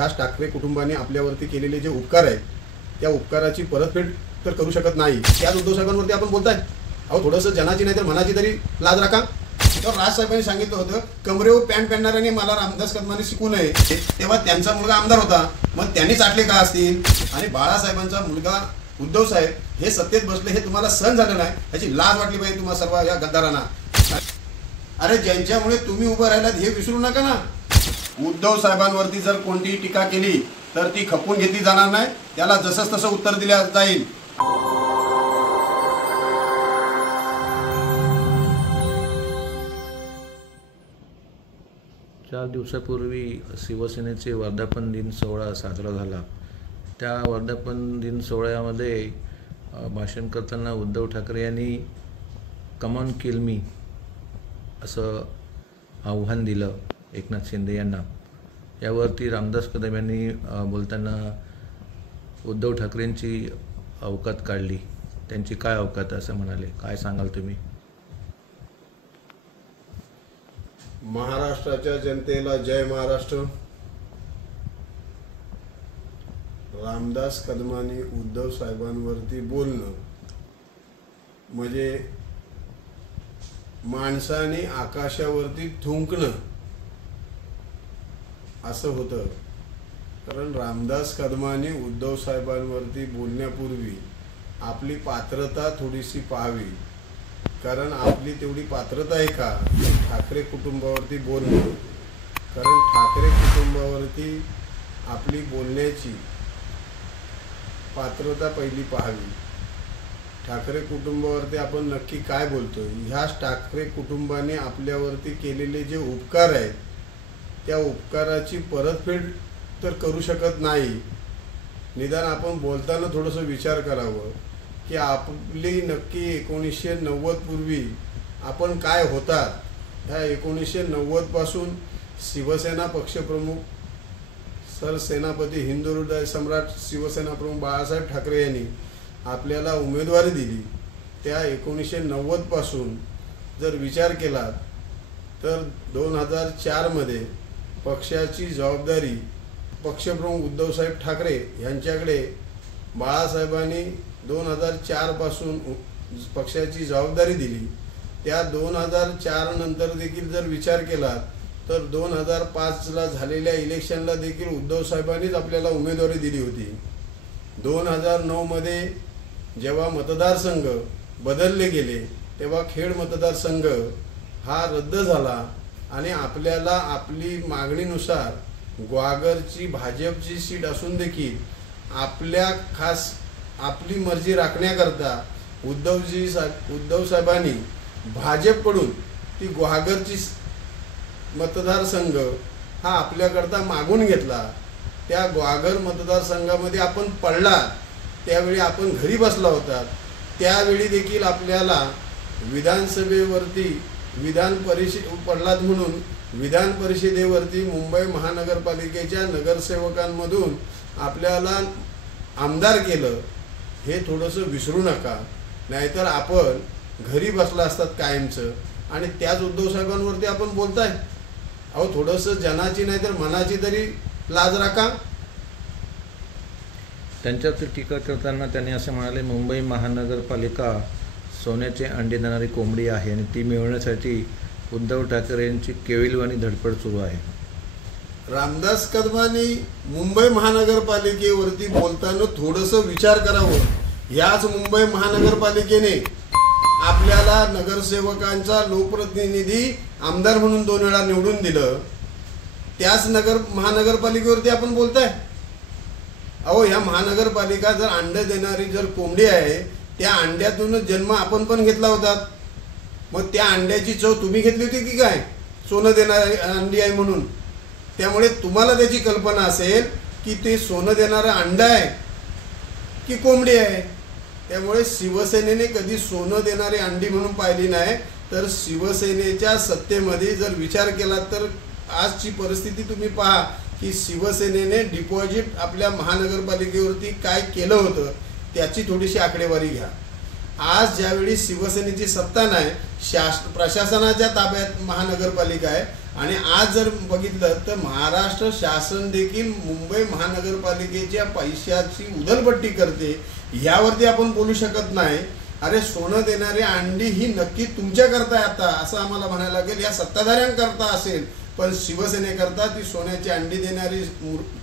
ह्याच ठाकरे कुटुंबाने आपल्यावरती केलेले जे उपकार आहेत त्या उपकाराची परतफेड तर करू शकत नाही। त्याच उद्धव साहेबांवरती आपण बोलताय। अहो थोडंसं जनाची नाही तर मनाची तरी लाज राखा। तर राज साहेबांनी सांगितलं होतं कमरेवर पॅन्ट पहनणाऱ्याने मला रामदास कदमांनी शिकू नये, तेव्हा त्यांचा मुलगा आमदार होता, मग त्यांनी चाटले का असतील? आणि बाळासाहेबांचा मुलगा उद्धव साहेब हे सत्तेत बसले हे तुम्हाला सहन झालं नाही, याची लाज वाटली पाहिजे तुम्हा सर्व या गद्दारांना। अरे ज्यांच्यामुळे तुम्ही उभं राहिलात हे विसरू नका ना। उद्धव साहेबांवरती जर कोणतीही टीका केली तर ती खपवून घेतली जाणार नाही, त्याला जसंच तसं उत्तर दिलं जाईल। 4 दिवसापूर्वी शिवसेनेचे वर्धापन दिन सोहळा साजरा झाला। त्या वर्धापन दिन सोहळ्यामध्ये भाषण करताना उद्धव ठाकरे यांनी कम ऑन किल मी असं आव्हान दिलं एकनाथ शिंदे यांना। यावरती रामदास कदम यांनी बोलताना उद्धव ठाकरेंची अवकात काढली। त्यांची काय अवकात असं म्हणाले, काय सांगाल तुम्ही? महाराष्ट्राच्या जनतेला जय महाराष्ट्र। रामदास कदमांनी उद्धव साहेबांवरती बोलणं म्हणजे माणसाने आकाशावरती थुंकणं असं होतं। कारण रामदास कदमांनी उद्धव साहेबांवरती बोलण्यापूर्वी आपली पात्रता थोडीशी पाहावी, कारण आपली तेवढी पात्रता आहे का ठाकरे कुटुंबावरती बोलणं? कारण ठाकरे कुटुंबावरती आपली बोलण्याची पात्रता पहिली पाहावी। ठाकरे कुटुंबावरती आपण नक्की काय बोलतोय? ह्याच ठाकरे कुटुंबाने आपल्यावरती केलेले जे उपकार आहेत त्या उपकाराची परतफेड तर करू शकत नाही। निदान आपण बोलताना थोडंसं विचार करावं की आपली नक्की 1990 पूर्वी आपण काय होतात। ह्या 1990 पासून शिवसेना पक्षप्रमुख सरसेनापती हिंदू हृदय सम्राट शिवसेना प्रमुख बाळासाहेब ठाकरे यांनी आपल्याला उमेदवारी दिली। त्या 1990 पासून जर विचार केला तर 2004 मध्ये पक्षाची जबाबदारी पक्षप्रमुख उद्धव साहेब ठाकरे यांच्याकडे बाळासाहेबांनी 2004 पासून पक्षाची जबाबदारी दिली। त्या 2004 नंतर देखील जर विचार केला तर 2005 ला झालेल्या इलेक्शनला देखील उद्धव साहेबांनीच आपल्याला उमेदवारी दिली होती। 2009 मध्ये जेव्हा मतदारसंघ बदलले गेले तेव्हा खेड मतदारसंघ हा रद्द झाला आणि आपल्याला आपली मागणीनुसार ग्वागरची भाजपची सीट असून देखील आपल्या खास आपली मर्जी राखण्याकरता उद्धव साहेबांनी भाजपकडून ती ग्वागरची मतदारसंघ हा आपल्याकरता मागून घेतला। त्या ग्वागर मतदारसंघामध्ये आपण पडला त्यावेळी आपण घरी बसला होता, त्यावेळी देखील आपल्याला विधानसभेवरती विधान परिषद पडलात म्हणून विधान परिषदेवरती मुंबई महानगरपालिकेच्या नगरसेवकांमधून आपल्याला आमदार केलं। हे थोडंसं विसरू नका, नाहीतर आपण घरी बसला असतात कायमचं आणि त्याच उद्धव साहेबांवरती आपण बोलताय। अहो थोडंसं जनाची नाही तर मनाची तरी लाज राखा। त्यांच्यावर टीका करताना त्यांनी असं म्हणाले, मुंबई महानगरपालिका सोन्याचे अंडे देणारी कोंबडी आहे आणि ती मिळवण्यासाठी उद्धव ठाकरे यांची केविलवाणी धडपड सुरू आहे। रामदास कदमांनी मुंबई महानगरपालिकेवरती बोलताना थोडंसं विचार करावं। याच मुंबई महानगरपालिकेने आपल्याला नगरसेवकांचा लोकप्रतिनिधी आमदार म्हणून 2 वेळा निवडून दिलं, त्याच महानगरपालिकेवरती आपण बोलताय। अहो ह्या महानगरपालिका जर अंडे देणारी जर कोंबडी आहे, त्या अंड्यातूनच जन्म आपण पण घेतला होता। मग त्या अंड्याची चव तुम्ही घेतली होती की काय? सोनं देणारी अंडी आहे म्हणून। त्यामुळे तुम्हाला त्याची कल्पना असेल की ते सोनं देणारं अंड आहे की कोंबडी आहे। त्यामुळे शिवसेनेने कधी सोनं देणारी अंडी म्हणून पाहिली नाही, तर शिवसेनेच्या सत्तेमध्ये जर विचार केला तर आजची परिस्थिती तुम्ही पहा की शिवसेनेने डिपॉझिट आपल्या महानगरपालिकेवरती काय केलं होतं त्याची थोडीशी आकडेवारी घ्या। आज ज्यावेळी शिवसेनेची सत्ता नाही, प्रशासनाच्या ताब्यात महानगरपालिका आहे आणि आज जर बघितलं तर महाराष्ट्र शासन देखील मुंबई महानगरपालिकेच्या पैशाची उधळपट्टी करते, यावरती आपण बोलू शकत नाही. अरे सोनं देणारी अंडी ही नक्की तुमच्याकरता आता असं आम्हाला म्हणायला लागेल, या सत्ताधाऱ्यांकरता असेल, पण शिवसेनेकरता ती सोन्याची अंडी देणारी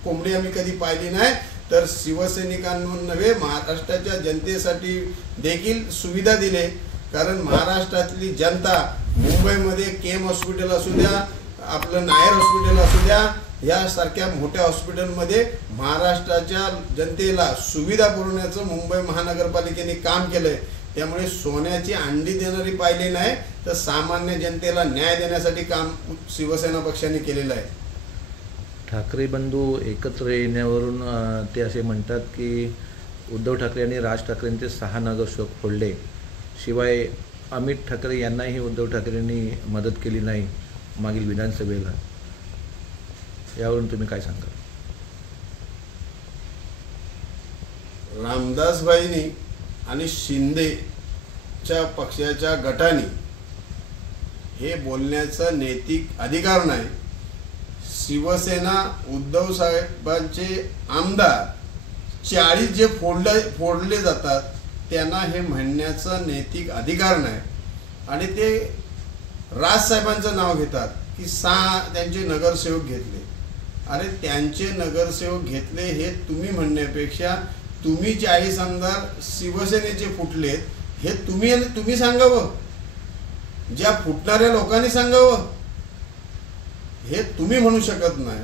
कोंबडी आम्ही कधी पाहिली नाही. तर शिवसैनिकांना नव्हे, महाराष्ट्राच्या जनतेसाठी देखील सुविधा दिले. कारण महाराष्ट्रातली जनता मुंबईमध्ये केम हॉस्पिटल असू द्या, आपलं नायर हॉस्पिटल असू द्या, यासारख्या मोठ्या हॉस्पिटलमध्ये महाराष्ट्राच्या जनतेला सुविधा पुरवण्याचं मुंबई महानगरपालिकेने काम केलंय. त्यामुळे सोन्याची अंडी देणारी पाहिली नाही, तर सामान्य जनतेला न्याय देण्यासाठी काम शिवसेना पक्षाने केलेलं आहे. ठाकरे बंधू एकत्र येण्यावरून ते असे म्हणतात की उद्धव ठाकरे यांनी राज ठाकरेंचे 6 नगरसेवक फोडले, शिवाय अमित ठाकरे यांनाही उद्धव ठाकरेंनी मदत केली नाही मागील विधानसभेला. यावरून तुम्ही काय सांगाल? रामदासभाईंनी आणि शिंदेच्या पक्षाच्या गटाने हे बोलण्याचा नैतिक अधिकार नाही. शिवसेना उद्धव साहेबांचे आमदार 40 जे फोडले जातात त्यांना हे म्हणण्याचा नैतिक अधिकार नाही. आणि ते राजसाहेबांचं नाव घेतात की 6 त्यांचे नगरसेवक घेतले. अरे त्यांचे नगरसेवक घेतले हे तुम्ही म्हणण्यापेक्षा तुम्ही 40 आमदार शिवसेनेचे फुटलेत हे तुम्ही सांगावं, ज्या फुटणाऱ्या लोकांनी सांगावं, हे तुम्ही म्हणू शकत नाही.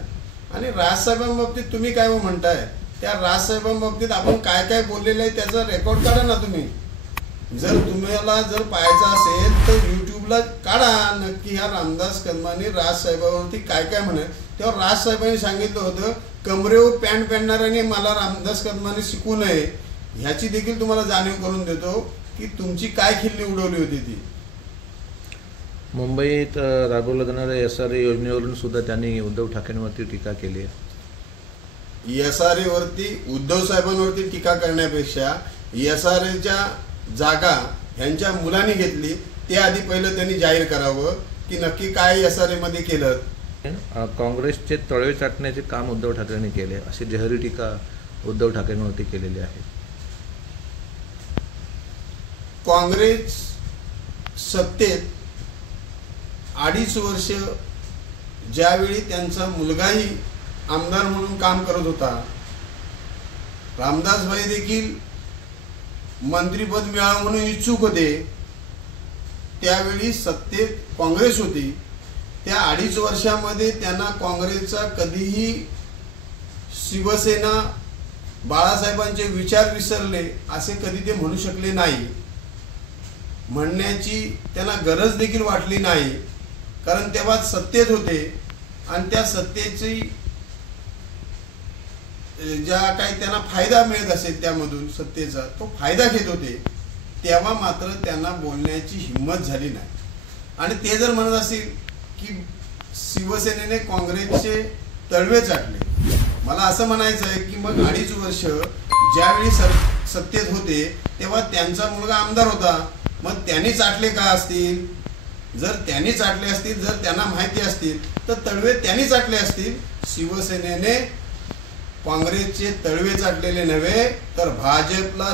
आणि राजसाहेबांबाबतीत तुम्ही काय म्हणताय, त्या राजसाहेबांबाबतीत आपण काय काय बोललेलं आहे त्याचा रेकॉर्ड काढा ना तुम्ही. जर तुम्हाला पाहायचं असेल तर यूट्यूबला काढा नक्की ह्या रामदास कदमांनी राजसाहेबांवरती काय काय म्हणे. तेव्हा राजसाहेबांनी सांगितलं होतं कमरेवर पॅन्ट पहनणाऱ्याने मला रामदास कदमांनी शिकू नये, ह्याची देखील तुम्हाला जाणीव करून देतो की तुमची काय खिल्ली उडवली होती ती. मुंबईत राबवल्या जाणाऱ्या SRA योजनेवरून सुद्धा त्यांनी उद्धव ठाकरेंवरती टीका केली आहे. SRA वरती उद्धव साहेबांवरती टीका करण्यापेक्षा SRAच्या जागा ह्यांच्या मुलांनी घेतली, ते आधी पहिलं त्यांनी जाहीर करावं की नक्की काय SRA मध्ये केलं. काँग्रेसचे तळवे चाटण्याचे काम उद्धव ठाकरेंनी केले अशी जहरी टीका उद्धव ठाकरेंवरती केलेली आहे. काँग्रेस सत्तेत 2.5 वर्ष ज्यावेळी त्यांचा मुलगाही आमदार म्हणून काम करत होता, रामदासभाई देखील मंत्रिपद मिळावं म्हणून इच्छुक होते, त्यावेळी सत्तेत काँग्रेस होती. त्या 2.5 वर्षामध्ये त्यांना काँग्रेसचा कधीही शिवसेना बाळासाहेबांचे विचार विसरले असे कधी ते म्हणू शकले नाही. म्हणण्याची त्यांना गरज देखील वाटली नाही, कारण तेव्हा सत्तेत होते आणि त्या सत्तेची ज्या काही त्यांना फायदा मिळत असेल त्यामधून सत्तेचा तो फायदा घेत होते. तेव्हा मात्र त्यांना बोलण्याची हिंमत झाली नाही. आणि ते जर म्हणत असेल की शिवसेनेने काँग्रेसचे तळवे चाटले, मला असं म्हणायचं आहे की मग 2.5 वर्ष ज्यावेळी सत्तेत होते तेव्हा त्यांचा मुलगा आमदार होता, मग त्यांनी चाटले का असतील? जर त्यांनी चाटले असतील, जर त्यांना माहिती असतील तर तळवे त्यांनी चाटले असतील. शिवसेनेने काँग्रेसचे तळवे चाटलेले नव्हे, तर भाजपला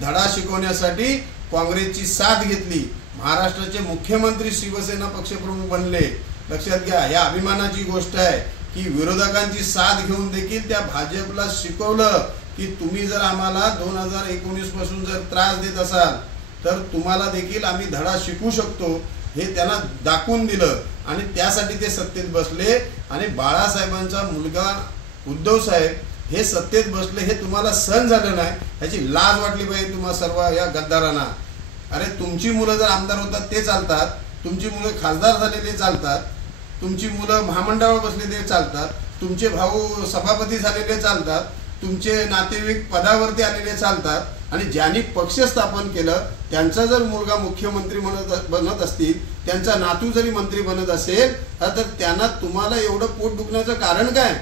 धडा शिकवण्यासाठी काँग्रेसची साथ घेतली. महाराष्ट्राचे मुख्यमंत्री शिवसेना पक्षप्रमुख बनले. लक्षात घ्या, या अभिमानाची गोष्ट आहे की विरोधकांची साथ घेऊन देखील त्या भाजपला शिकवलं की तुम्ही जर आम्हाला 2019 पासून जर त्रास देत असाल तर तुम्हाला देखील आम्ही धडा शिकवू शकतो, हे त्यांना दाखवून दिलं. आणि त्यासाठी ते सत्तेत बसले. आणि बाळासाहेबांचा मुलगा उद्धव साहेब हे सत्तेत बसले, हे तुम्हाला सहन झालं नाही, ह्याची लाज वाटली पाहिजे तुम्हा सर्व या गद्दारांना. अरे तुमची मुलं जर आमदार होतात ते चालतात, तुमची मुलं खासदार झालेले चालतात, तुमची मुलं महामंडळावर बसलेले चालतात, तुमचे भाऊ सभापती झालेले चालतात, तुमचे नातेवाईक पदावरती आलेले चालतात. आणि ज्यांनी पक्ष स्थापन केलं त्यांचा जर मुलगा मुख्यमंत्री बनत असतील, त्यांचा नातू जरी मंत्री बनत असेल तर त्यांना तुम्हाला एवढं पोट दुखण्याचं कारण काय?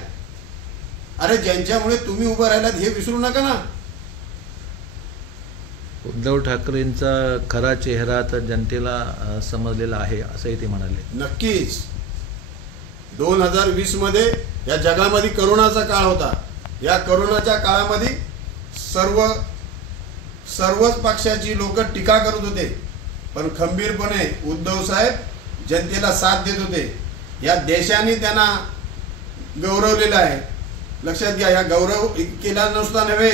अरे ज्यांच्यामुळे तुम्ही उभं राहिलात हे विसरू नका ना. उद्धव ठाकरेंचा खरा चेहरा तर जनतेला समजलेला आहे असंही ते म्हणाले. नक्कीच 2020 मध्ये या जगामध्ये करोनाचा काळ होता. या करोनाच्या काळामध्ये सर्वच पक्षाची लोक टीका करत होते, पण खंबीरपणे उद्धव साहेब जनतेला साथ देत होते. या देशाने त्यांना गौरवलेलं आहे. लक्षात घ्या, या गौरव केला नुसता नव्हे,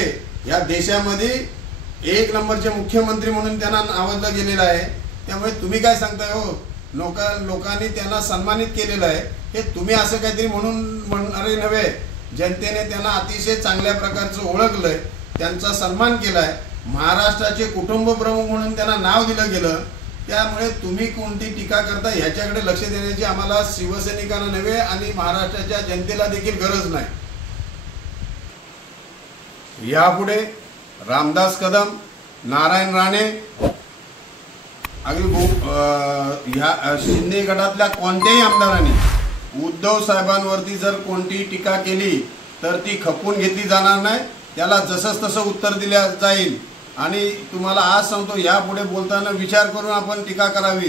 या देशामध्ये 1 नंबरचे मुख्यमंत्री म्हणून त्यांना नावाजलं गेलेलं आहे. त्यामुळे तुम्ही काय सांगताय हो, लोकांनी त्यांना सन्मानित केलेलं आहे. हे तुम्ही असं काहीतरी म्हणणारे नव्हे. जनतेने त्यांना अतिशय चांगल्या प्रकारचं ओळखलंय, त्यांचा सन्मान केलाय. महाराष्ट्राचे कुटुंब प्रमुख म्हणून त्यांना नाव दिलं गेलं. त्यामुळे तुम्ही कोणती टीका करता ह्याच्याकडे लक्ष देण्याची आम्हाला शिवसैनिकांना नव्हे आणि महाराष्ट्राच्या जनतेला देखील गरज नाही. यापुढे रामदास कदम, नारायण राणे, ह्या शिंदे गटातल्या कोणत्याही आमदारांनी उद्धव साहेबांवरती जर कोणती टीका केली तर ती खपवून घेतली जाणार नाही. त्याला जसंच तसं उत्तर दिलं जाईल. आणि तुम्हाला आज सांगतो, यापुढे बोलताना विचार करून आपण टीका करावी.